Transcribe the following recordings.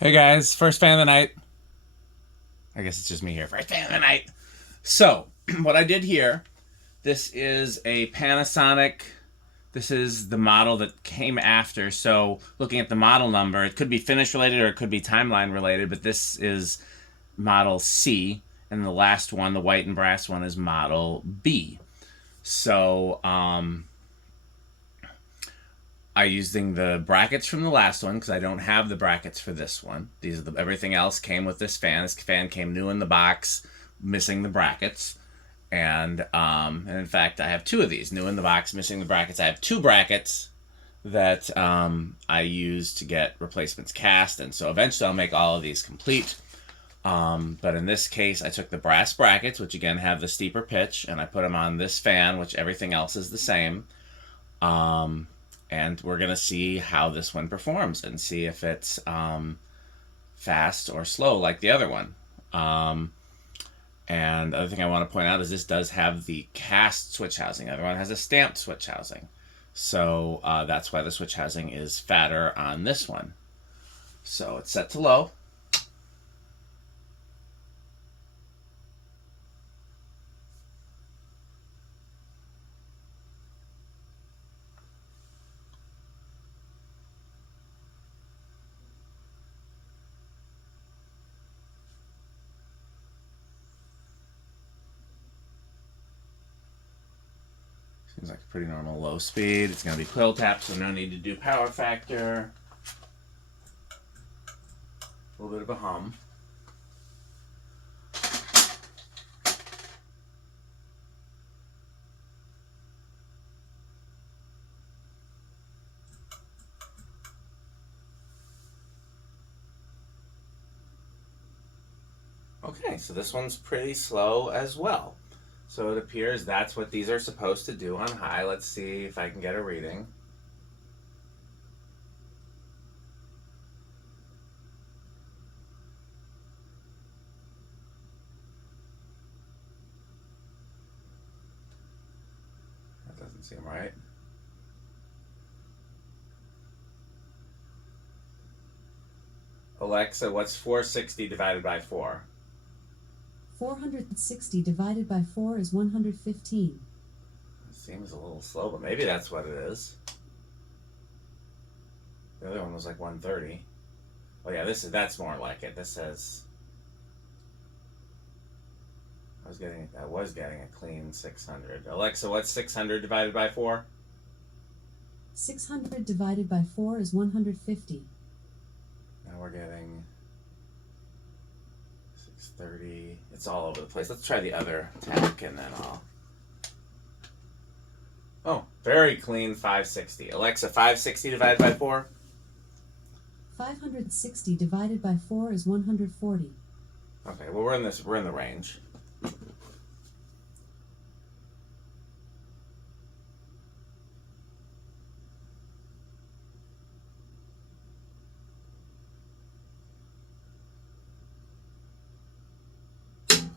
Hey guys, first fan of the night. I guess it's just me here. First fan of the night. So, what I did here, this is a Panasonic. This is the model that came after. So, looking at the model number, it could be finish related or it could be timeline related, but this is model C, and the last one, the white and brass one, is model B. So, I using the brackets from the last one because I don't have the brackets for this one. These are everything else came with this fan. This fan came new in the box, missing the brackets. And in fact, I have two of these new in the box, missing the brackets. I have two brackets that I use to get replacements cast, and so eventually I'll make all of these complete. But in this case, I took the brass brackets, which again have the steeper pitch, and I put them on this fan, which everything else is the same. And we're going to see how this one performs and see if it's fast or slow like the other one. And the other thing I want to point out is this does have the cast switch housing. The other one has a stamped switch housing. So that's why the switch housing is fatter on this one. So it's set to low. Seems like a pretty normal low speed. It's going to be quill tap, so no need to do power factor. A little bit of a hum. Okay, so this one's pretty slow as well. So it appears that's what these are supposed to do on high. Let's see if I can get a reading. That doesn't seem right. Alexa, what's 460 divided by 4? 460 divided by 4 is 115. It seems a little slow, but maybe that's what it is. The other one was like 130. Oh yeah, that's more like it. This says I was getting a clean 600. Alexa, what's 600 divided by 4? 600 divided by 4 is 150. Now we're getting 630. It's all over the place. Let's try the other tack and then I'll... Oh, very clean 560. Alexa, 560 divided by 4? 560 divided by 4 is 140. Okay, well we're in the range.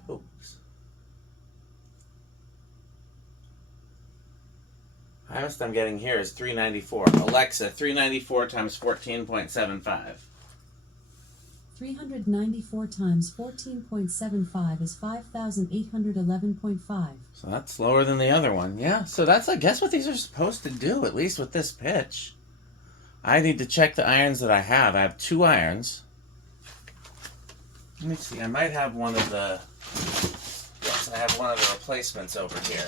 Oops. Highest I'm getting here is 394. Alexa, 394 times 14.75. 394 times 14.75 is 5,811.5. So that's slower than the other one. Yeah, so that's, I guess, what these are supposed to do, at least with this pitch. I need to check the irons that I have. I have two irons. Let me see. I might have one of the... Yes, I have one of the replacements over here.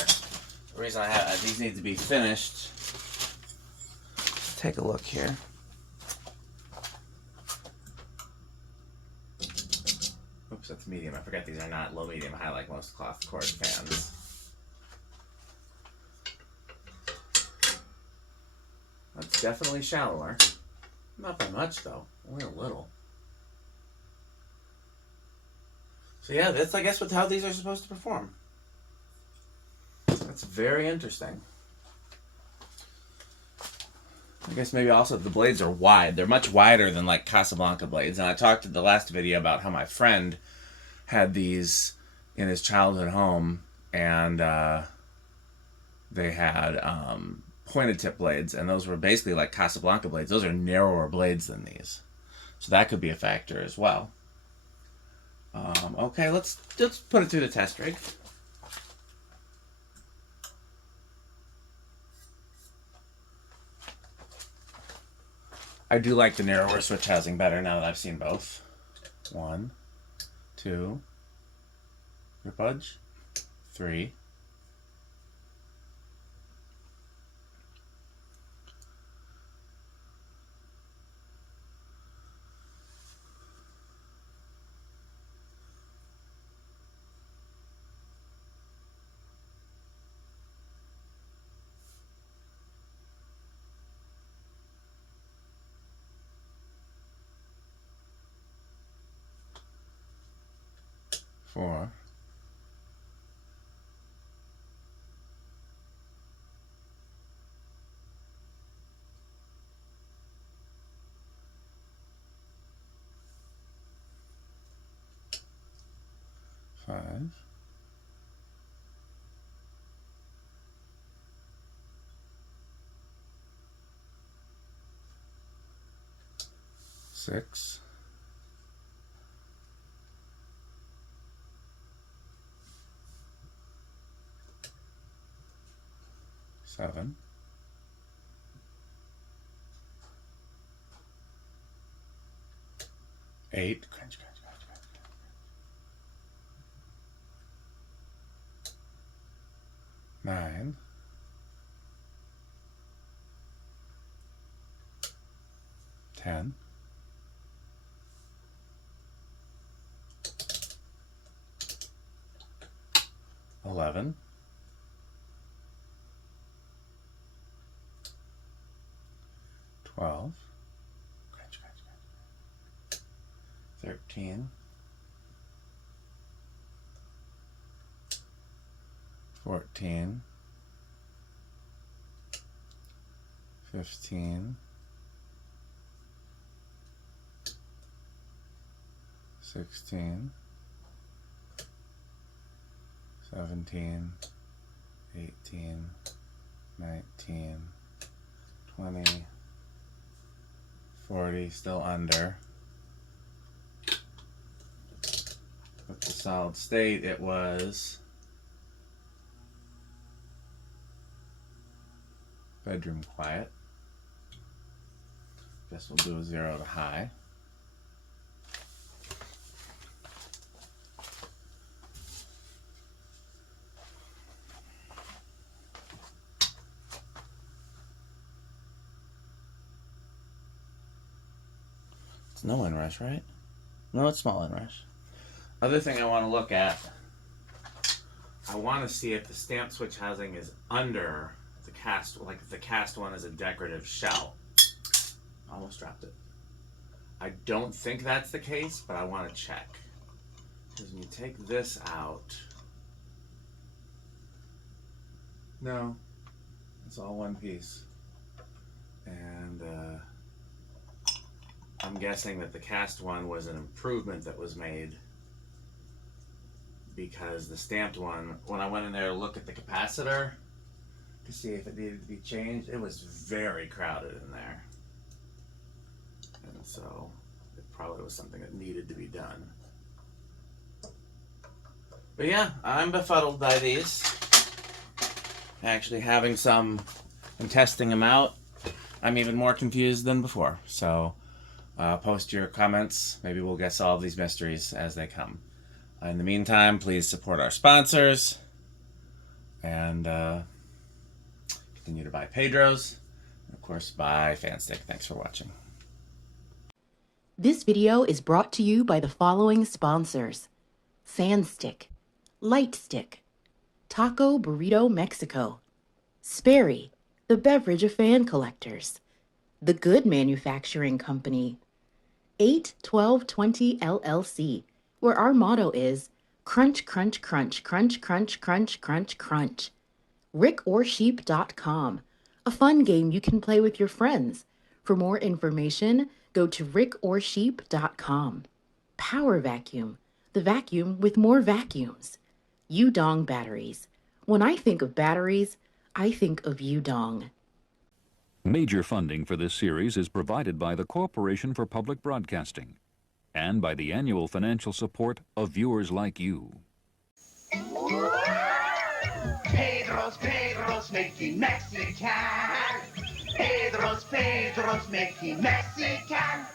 The reason I have... These need to be finished. Let's take a look here. Oops, that's medium. I forgot these are not low, medium, high like most cloth cord fans. That's definitely shallower. Not by much, though. Only a little. So yeah, that's, I guess, how these are supposed to perform. That's very interesting. I guess maybe also the blades are wide. They're much wider than like Casablanca blades. And I talked in the last video about how my friend had these in his childhood home, and they had pointed tip blades, and those were basically like Casablanca blades. Those are narrower blades than these. So that could be a factor as well. Okay, let's put it through the test rig. I do like the narrower switch housing better now that I've seen both. 1, 2, your budge, 3. Four. Five. Six. 7. 8. Crunch, crunch, crunch, crunch. 9. 10. 11. 12. Crunch, crunch, crunch. 13. 14. 15. 16. 17. 18. 19. 20. 40, still under. With the solid state, it was bedroom quiet. Guess we'll do a 0 to high. It's no inrush, right? No, it's small inrush. Other thing I want to look at, I want to see if the stamp switch housing is under the cast, like if the cast one is a decorative shell. Almost dropped it. I don't think that's the case, but I want to check. Because when you take this out, no, it's all one piece. And I'm guessing that the cast one was an improvement that was made, because the stamped one, when I went in there to look at the capacitor to see if it needed to be changed, it was very crowded in there. And so it probably was something that needed to be done. But yeah, I'm befuddled by these. Actually having some and testing them out, I'm even more confused than before. So post your comments. Maybe we'll get solve these mysteries as they come. In the meantime, please support our sponsors and continue to buy Pedro's. And of course, buy Fanstick. Thanks for watching. This video is brought to you by the following sponsors: Fanstick, Lightstick, Taco Burrito Mexico, Sperry, the beverage of fan collectors, The Good Manufacturing Company, 81220 LLC, where our motto is crunch, crunch, crunch, crunch, crunch, crunch, crunch, crunch. rickorsheep.com, a fun game you can play with your friends. For more information, go to rickorsheep.com. Power Vacuum, the vacuum with more vacuums. Udong Batteries. When I think of batteries, I think of Udong. Major funding for this series is provided by the Corporation for Public Broadcasting and by the annual financial support of viewers like you. Pedro's making Mexican. Pedro's making Mexican.